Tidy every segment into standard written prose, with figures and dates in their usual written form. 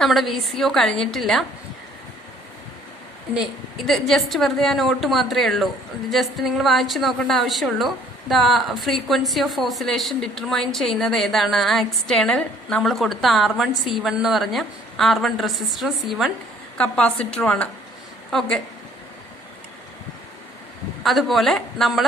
നമ്മുടെ VCO കഴിഞ്ഞിട്ടില്ല. ഇനി ഇത് ജസ്റ്റ് വെറുതെ ആ നോട്ട് മാത്രമേ ഉള്ളൂ. ജസ്റ്റ് നിങ്ങൾ വായിച്ചു നോക്കേണ്ട ആവശ്യമുള്ളൂ. The frequency of oscillation determine ചെയ്യുന്നത് ഏതാണ്? ആ എക്സ്റ്റേണൽ നമ്മൾ കൊടുത്ത R1 C1 എന്ന് പറഞ്ഞ R1 റെസിസ്റ്ററും C1 കപ്പാസിറ്ററുമാണ്. ഓക്കെ, അതുപോലെ നമ്മൾ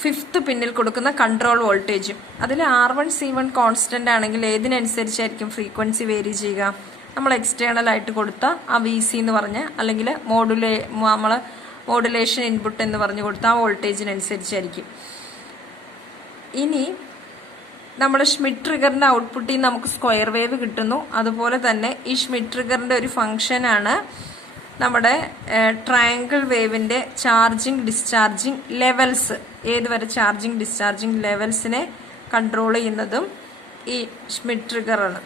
5th പിന്നിൽ കൊടുക്കുന്ന കൺട്രോൾ വോൾട്ടേജും അതിൽ R1 C1 കോൺസ്റ്റന്റ് ആണെങ്കിൽ ഏതിനനുസരിച്ചായിരിക്കും ഫ്രീക്വൻസി വേരി ചെയ്യുക? നമ്മൾ എക്സ്റ്റേണൽ ആയിട്ട് കൊടുത്ത ആ VC എന്ന് പറഞ്ഞ അല്ലെങ്കിൽ നമ്മൾ മോഡുലേഷൻ ഇൻപുട്ട് എന്ന് പറഞ്ഞു കൊടുത്ത ആ വോൾട്ടേജിനനുസരിച്ചായിരിക്കും. ഇനി നമ്മുടെ ഷ്മിറ്റ് ട്രിഗറിന്റെ ഔട്ട്പുട്ടിൽ നിന്ന് നമുക്ക് സ്ക്വയർ വേവ് കിട്ടുന്നു. അതുപോലെ തന്നെ ഈ ഷ്മിറ്റ് ട്രിഗറിന്റെ ഒരു ഫംഗ്ഷനാണ് നമ്മുടെ ട്രയാങ്കിൾ വേവിന്റെ ചാർജിങ് ഡിസ്ചാർജിങ് ലെവൽസ്. ഏതുവരെ ചാർജിങ് ഡിസ്ചാർജിങ് ലെവൽസിനെ കൺട്രോൾ ചെയ്യുന്നതും ഈ ഷ്മിറ്റ് ട്രിഗറാണ്.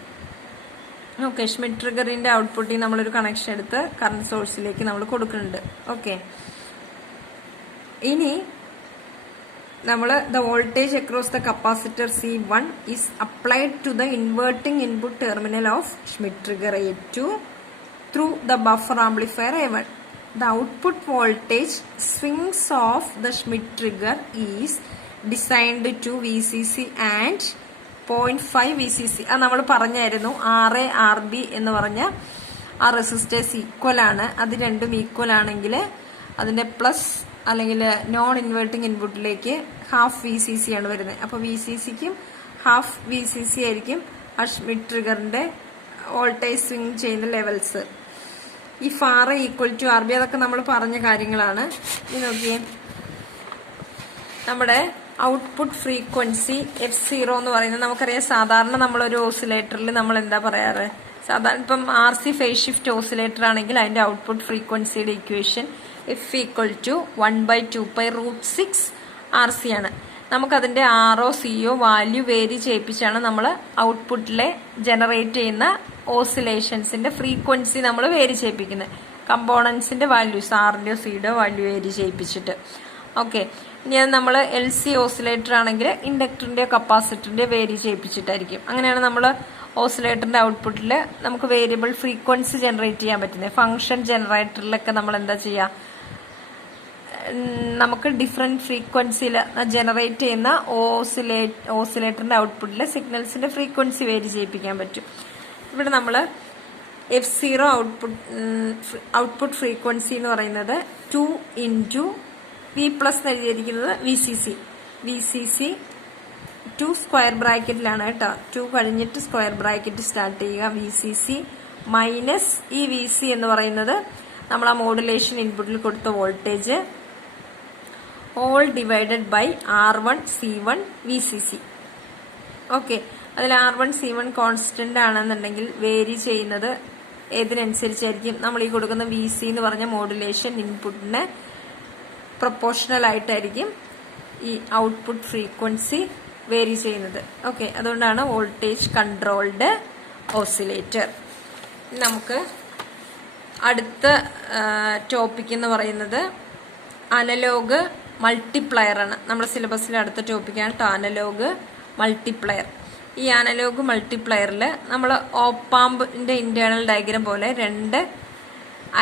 ഓക്കെ, ഷ്മിറ്റ് ട്രിഗറിന്റെ ഔട്ട്പുട്ടിൽ നമ്മളൊരു കണക്ഷൻ എടുത്ത് കറണ്ട് സോഴ്സിലേക്ക് നമ്മൾ കൊടുക്കുന്നുണ്ട്. ഓക്കെ, ഇനി നമ്മൾ the voltage across the capacitor C1 is applied to the inverting input terminal of Schmitt trigger A2 through the buffer amplifier A1. The output voltage swings of the Schmitt trigger is designed to VCC and 0.5 VCC. അത് നമ്മൾ പറഞ്ഞായിരുന്നു. RA RB എന്ന് പറഞ്ഞ ആ resistors equal ആണ്. അത് രണ്ടും equal ആണെങ്കിൽ അതിന്റെ പ്ലസ് അല്ലെങ്കിൽ നോൺ ഇൻവേർട്ടിംഗ് ഇൻപുട്ടിലേക്ക് ഹാഫ് VCC ആണ് വരുന്നത്. അപ്പോൾ VCCക്കും ഹാഫ് VCC ആയിരിക്കും ആ ഷ്മിറ്റ് ട്രിഗറിന്റെ വോൾട്ടേജ് സ്വിംഗ് ചെയ്യുന്ന levels. If RA equal to RB അതൊക്കെ നമ്മൾ പറഞ്ഞ കാര്യങ്ങളാണ്. ഇത് നോക്കിയേ, നമ്മുടെ ഔട്ട്പുട്ട് ഫ്രീക്വൻസി F0 എന്ന് പറയുന്നത് നമുക്കറിയാം. സാധാരണ നമ്മളൊരു ഓസിലേറ്ററിൽ നമ്മൾ എന്താ പറയാറ്? സാധാരണ ഇപ്പം RC ഫേസ് ഷിഫ്റ്റ് ഓസിലേറ്റർ ആണെങ്കിൽ അതിന്റെ ഔട്ട്പുട്ട് ഫ്രീക്വൻസിയുടെ equation F equal to 1/2π√6 RC ആണ്. നമുക്കതിന്റെ RO CO വാല്യൂ വേരി ചെയ്യിപ്പിച്ചാണ് നമ്മൾ ഔട്ട്പുട്ടിലെ ജനറേറ്റ് ചെയ്യുന്ന ഓസിലേഷൻസിന്റെ ഫ്രീക്വൻസി നമ്മൾ വേരി ചെയ്യിപ്പിക്കുന്നത്. കമ്പോണൻസിന്റെ വാല്യൂസ് ആറിന്റെയോ സിയുടെയോ വാല്യൂ വേരി ചെയ്യിപ്പിച്ചിട്ട്. ഓക്കെ, ഇനി അത് നമ്മൾ LC ഓസിലേറ്റർ ആണെങ്കിൽ ഇൻഡക്ടറിന്റെയോ കപ്പാസിറ്ററിന്റെയോ വേരി ചെയ്യിപ്പിച്ചിട്ടായിരിക്കും. അങ്ങനെയാണ് നമ്മൾ ഓസിലേറ്ററിന്റെ ഔട്ട്പുട്ടിൽ നമുക്ക് വേരിയബിൾ ഫ്രീക്വൻസി ജനറേറ്റ് ചെയ്യാൻ പറ്റുന്നത്. ഫംഗ്ഷൻ ജനറേറ്ററിലൊക്കെ നമ്മൾ എന്താ ചെയ്യുക? നമുക്ക് ഡിഫറെന്റ് ഫ്രീക്വൻസിയിൽ ജനറേറ്റ് ചെയ്യുന്ന ഓസിലേറ്ററിന്റെ ഔട്ട്പുട്ടിലെ സിഗ്നൽസിന്റെ ഫ്രീക്വൻസി വേരി ചെയ്യിപ്പിക്കാൻ പറ്റും. ഇവിടെ നമ്മൾ F0 ഔട്ട്പുട്ട് ഫ്രീക്വൻസി എന്ന് പറയുന്നത് 2 × V+ എഴുതിയിരിക്കുന്നത് VCC 2 സ്ക്വയർ ബ്രാക്കറ്റിലാണ് കേട്ടോ. 2 കഴിഞ്ഞിട്ട് സ്ക്വയർ ബ്രാക്കറ്റ് സ്റ്റാർട്ട് ചെയ്യുക. VCC മൈനസ് ഈ VC എന്ന് പറയുന്നത് നമ്മൾ ആ മോഡുലേഷൻ ഇൻപുട്ടിൽ കൊടുത്ത voltage all divided by R1 C1 VCC. Okay, അതിൽ R1 C1 കോൺസ്റ്റന്റ് ആണെന്നുണ്ടെങ്കിൽ വേരി ചെയ്യുന്നത് ഏതിനനുസരിച്ചായിരിക്കും? നമ്മൾ ഈ കൊടുക്കുന്ന VC എന്ന് പറഞ്ഞ മോഡുലേഷൻ ഇൻപുട്ടിന് പ്രൊപ്പോർഷണൽ ആയിട്ടായിരിക്കും ഈ ഔട്ട്പുട്ട് ഫ്രീക്വൻസി വേരി ചെയ്യുന്നത്. ഓക്കെ, അതുകൊണ്ടാണ് വോൾട്ടേജ് കൺട്രോൾഡ് ഓസിലേറ്റർ. നമുക്ക് അടുത്ത ടോപ്പിക് എന്ന് പറയുന്നത് അനലോഗ് മൾട്ടിപ്ലയർ ആണ്. നമ്മുടെ സിലബസിലെ അടുത്ത ടോപ്പിക്കാണ് അനലോഗ് മൾട്ടിപ്ലയർ. ഈ അനലോഗ് മൾട്ടിപ്ലയറിൽ നമ്മൾ ഓപ്പാമ്പിന്റെ ഇന്റേണൽ ഡയഗ്രാം പോലെ രണ്ട്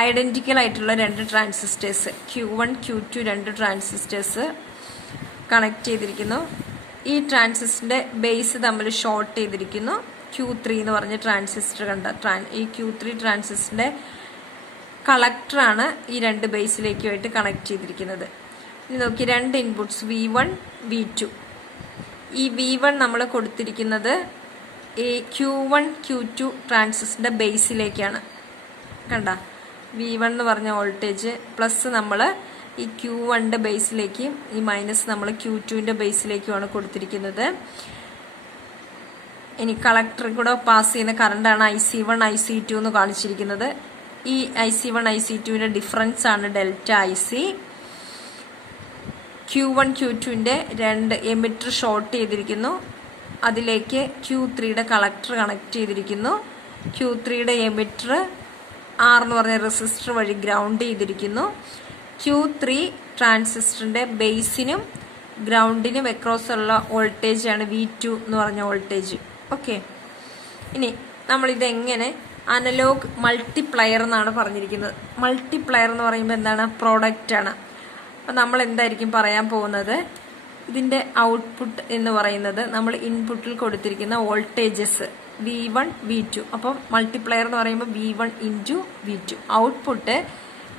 ഐഡന്റിക്കൽ ആയിട്ടുള്ള രണ്ട് ട്രാൻസിസ്റ്റേഴ്സ് Q1 Q2 രണ്ട് ട്രാൻസിസ്റ്റേഴ്സ് കണക്ട് ചെയ്തിരിക്കുന്നു. ഈ ട്രാൻസിസ്റ്ററിന്റെ ബേസ് തമ്മിൽ ഷോർട്ട് ചെയ്തിരിക്കുന്നു. Q3 എന്ന് പറഞ്ഞ ട്രാൻസിസ്റ്റർ ഈ Q3 ട്രാൻസിസ്റ്ററിന്റെ കളക്ടറാണ് ഈ രണ്ട് ബേസിലേക്കുമായിട്ട് കണക്ട് ചെയ്തിരിക്കുന്നത്. ഇനി നോക്കി, രണ്ട് ഇൻപുട്ട്സ് V1 V2. ഈ V1 നമ്മൾ കൊടുത്തിരിക്കുന്നത് ഈ Q1 Q2 ട്രാൻസിസ്റ്ററിന്റെ ബേസിലേക്കാണ്. കണ്ട, V1 എന്ന് പറഞ്ഞ വോൾട്ടേജ് പ്ലസ് നമ്മൾ ഈ Q1ന്റെ ബേസിലേക്കും ഈ മൈനസ് നമ്മൾ Q2ന്റെ ബേസിലേക്കുമാണ് കൊടുത്തിരിക്കുന്നത്. ഇനി കളക്ടറിൽ കൂടെ പാസ് ചെയ്യുന്ന കറണ്ടാണ് IC1 IC2 എന്ന് കാണിച്ചിരിക്കുന്നത്. ഈ IC1 IC2ന്റെ ഡിഫറൻസ് ആണ് ഡെൽറ്റ IC. Q1 Q2ന്റെ രണ്ട് എമിറ്റർ ഷോർട്ട് ചെയ്തിരിക്കുന്നു. അതിലേക്ക് Q3യുടെ കളക്ടർ കണക്ട് ചെയ്തിരിക്കുന്നു. Q3യുടെ എമിറ്റർ R എന്ന് പറഞ്ഞ റെസിസ്റ്റർ വഴി ഗ്രൗണ്ട് ചെയ്തിരിക്കുന്നു. Q3 ട്രാൻസിസ്റ്ററിന്റെ ബേസിനും ഗ്രൗണ്ടിനും അക്രോസ് ഉള്ള വോൾട്ടേജ് ആണ് V2 എന്ന് പറഞ്ഞ വോൾട്ടേജ്. ഓക്കെ, ഇനി നമ്മളിതെങ്ങനെ അനലോഗ് മൾട്ടിപ്ലയർ എന്നാണ് പറഞ്ഞിരിക്കുന്നത്. മൾട്ടിപ്ലയർ എന്ന് പറയുമ്പോൾ എന്താണ്? പ്രോഡക്റ്റാണ്. അപ്പം നമ്മൾ എന്തായിരിക്കും പറയാൻ പോകുന്നത്? ഇതിൻ്റെ ഔട്ട്പുട്ട് എന്ന് പറയുന്നത് നമ്മൾ ഇൻപുട്ടിൽ കൊടുത്തിരിക്കുന്ന വോൾട്ടേജസ് V1 V2. അപ്പം മൾട്ടിപ്ലയർ എന്ന് പറയുമ്പോൾ V1 into V2. Output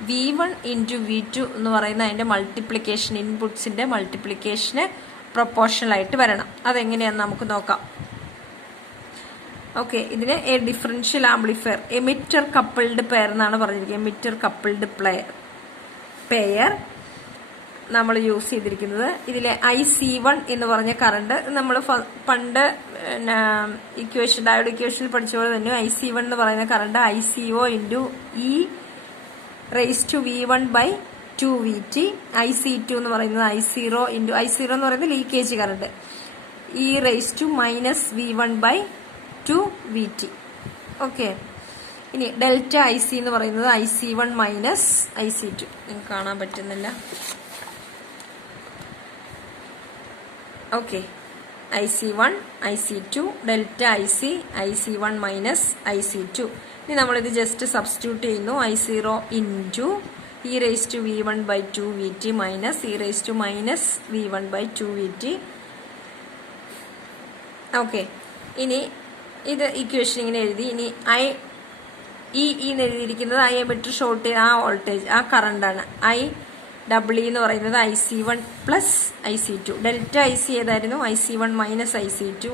V1 into V2 എന്ന് പറയുന്ന അതിൻ്റെ മൾട്ടിപ്ലിക്കേഷൻ, ഇൻപുട്സിൻ്റെ മൾട്ടിപ്ലിക്കേഷന് പ്രൊപ്പോർഷണലായിട്ട് വരണം. അതെങ്ങനെയാണെന്ന് നമുക്ക് നോക്കാം. ഓക്കെ, ഇതിന് A differential amplifier emitter coupled pair എന്നാണ് പറഞ്ഞിരിക്കുന്നത്. എമിറ്റർ കപ്പിൾഡ് പെയർ നമ്മൾ യൂസ് ചെയ്തിരിക്കുന്നത്. ഇതിലെ IC1 എന്ന് പറഞ്ഞ കറണ്ട് നമ്മൾ പണ്ട് ഇക്വേഷൻ, ഡയോഡ് ഇക്വേഷനിൽ പഠിച്ച പോലെ തന്നെ IC1 എന്ന് പറയുന്ന current ICO into E raise to V1 by 2VT. IC2 എന്ന് പറയുന്നത് I0 ഇൻറ്റു I0 എന്ന് പറയുന്നത് leakage current E raise to minus V1 by 2VT. Okay, ഇനി ഡെൽറ്റ IC എന്ന് പറയുന്നത് IC1 മൈനസ് IC2. നിങ്ങൾക്ക് കാണാൻ പറ്റുന്നില്ല. Okay, IC1 IC2 delta IC IC1 minus IC2. ഇനി നമ്മളിത് ജസ്റ്റ് സബ്സ്റ്റിറ്റ്യൂട്ട് ചെയ്യുന്നു. I0 into E raise to V1 by 2VT minus E raise to minus V1 by 2VT. Okay, ഇനി ഇത് ഇക്വേഷൻ ഇങ്ങനെ എഴുതി. ഇനി എന്ന് എഴുതിയിരിക്കുന്നത് I എമിറ്റർ ഷോർട്ട് ആ വോൾട്ടേജ്, ആ കറണ്ടാണ്. IW എന്ന് പറയുന്നത് IC1 plus IC2. Delta IC ഏതായിരുന്നു? IC1 minus IC2.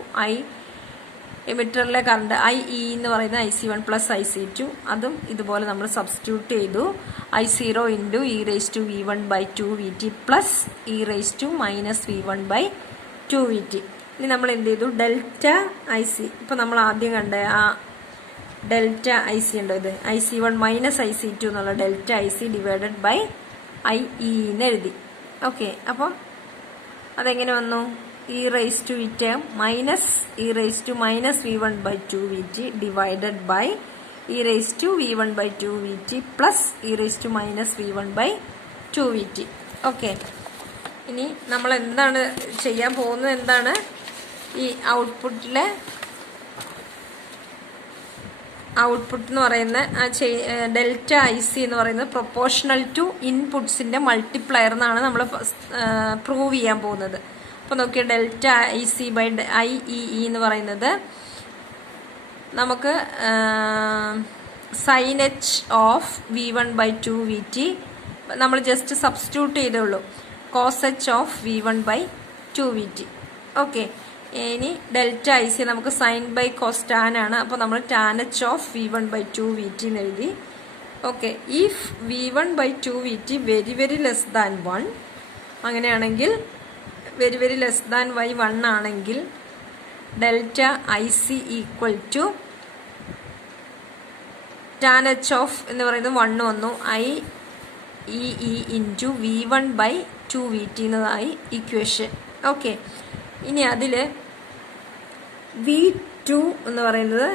എമിറ്ററിലെ current IE എന്ന് പറയുന്നത് IC1 പ്ലസ് IC2. അതും ഇതുപോലെ നമ്മൾ സബ്സ്റ്റിറ്റ്യൂട്ട് ചെയ്തു. I0 into E raise to V1 by 2VT plus E raise to minus V1 by 2VT. ഇനി നമ്മൾ എന്ത് ചെയ്തു? ഡെൽറ്റ IC, ഇപ്പം നമ്മൾ ആദ്യം കണ്ട ആ ഡെൽറ്റ IC ഉണ്ടോ, ഇത് IC1 മൈനസ് IC2 എന്നുള്ള delta IC divided by IE എന്ന് എഴുതി. ഓക്കെ, അപ്പം അതെങ്ങനെ വന്നു? E റേസ് ടു ഈ term minus E raise to minus V1 by 2VT divided by E raise to V1 by 2VT plus E raise to minus V1 by 2VT. Okay, ഇനി നമ്മൾ എന്താണ് ചെയ്യാൻ പോകുന്നത്? എന്താണ് ഈ ഔട്ട്പുട്ടിലെ ഔട്ട്പുട്ട് എന്ന് പറയുന്ന ഡെൽറ്റ IC എന്ന് പറയുന്നത് പ്രൊപ്പോർഷണൽ ടു ഇൻപുട്സിന്റെ മൾട്ടിപ്ലയർ എന്നാണ് നമ്മൾ പ്രൂവ് ചെയ്യാൻ പോകുന്നത്. അപ്പോൾ നോക്കിയാൽ ഡെൽറ്റ IC ബൈ IEE എന്ന് പറയുന്നത് നമുക്ക് sign H of V1 by 2VT നമ്മൾ ജസ്റ്റ് സബ്സ്റ്റിറ്റ്യൂട്ട് ചെയ്തേ cos h of V1 by 2VT. Okay, ഇനി ഡെൽറ്റ IC നമുക്ക് സൈൻ ബൈ കോസ് ടാൻ ആണ്. അപ്പോൾ നമ്മൾ tan h of V1 by 2VT എന്ന് എഴുതി. Okay, if V1 by 2VT very very less than 1, അങ്ങനെയാണെങ്കിൽ വെരി വെരി ലെസ് ദാൻ 1 ആണെങ്കിൽ delta IC equal to tan h of എന്ന് പറയുന്നത് 1 വന്നു. IEE into V1 by 2VT എന്നതായി equation. Okay, ഇനി അതിൽ V2 എന്ന് പറയുന്നത്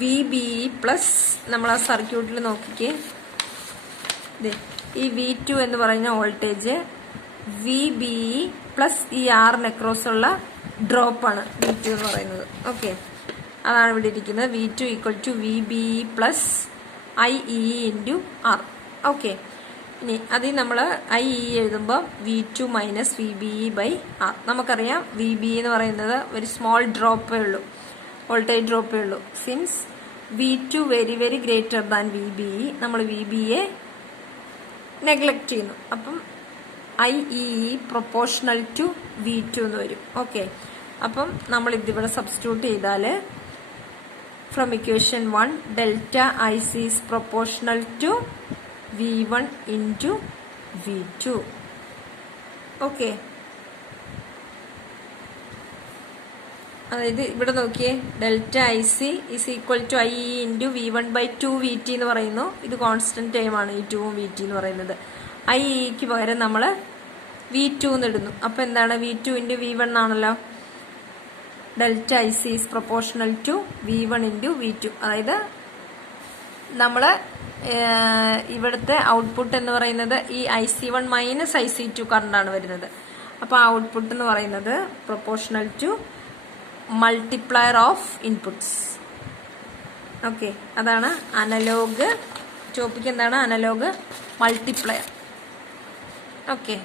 VBE പ്ലസ് നമ്മൾ ആ സർക്യൂട്ടിൽ നോക്കിക്കേ, ഈ V2 എന്ന് പറയുന്ന വോൾട്ടേജ് VBE പ്ലസ് ഈ ആറിന് അക്രോസ് ഉള്ള ഡ്രോപ്പാണ് V2 എന്ന് പറയുന്നത്. ഓക്കെ, അതാണ് ഇവിടെ ഇരിക്കുന്നത്. V2 equal to VBE plus IEE into R. Okay, ഇനി അതിൽ നമ്മൾ IE എഴുതുമ്പോൾ V2 minus VBE by R. നമുക്കറിയാം VBE എന്ന് പറയുന്നത് ഒരു സ്മോൾ ഡ്രോപ്പേ ഉള്ളൂ, വോൾട്ടേജ് ഡ്രോപ്പേ ഉള്ളൂ. Since V2 very very greater than VBE, നമ്മൾ VBE നെഗ്ലക്റ്റ് ചെയ്യുന്നു. അപ്പം IEE പ്രൊപ്പോർഷണൽ ടു V2 എന്ന് വരും. ഓക്കെ, അപ്പം നമ്മൾ ഇതിവിടെ സബ്സ്റ്റിറ്റ്യൂട്ട് ചെയ്താൽ from equation 1 delta IC is proportional to V1 into V2. Okay, അതായത് ഇവിടെ നോക്കിയേ, delta IC is equal to IE into V1 by 2VT എന്ന് പറയുന്നു. ഇത് കോൺസ്റ്റന്റ് ടൈമാണ് ഈ 2ഉം VT എന്ന് പറയുന്നത്. IEക്ക് പകരം നമ്മൾ V2 എന്ന് ഇടുന്നു. അപ്പോൾ എന്താണ്? V2 ഇൻറ്റു V1 ആണല്ലോ. Delta IC is proportional to V1 into V2. അതായത് നമ്മൾ ഇവിടുത്തെ ഔട്ട്പുട്ട് എന്ന് പറയുന്നത് ഈ IC1 മൈനസ് IC2 കറണ്ടാണ് വരുന്നത്. അപ്പോൾ ഔട്ട്പുട്ട് എന്ന് പറയുന്നത് proportional to multiplier of inputs. Okay, അതാണ് അനലോഗ് ടോപ്പിക്. എന്താണ് അനലോഗ് മൾട്ടിപ്ലയർ. ഓക്കെ.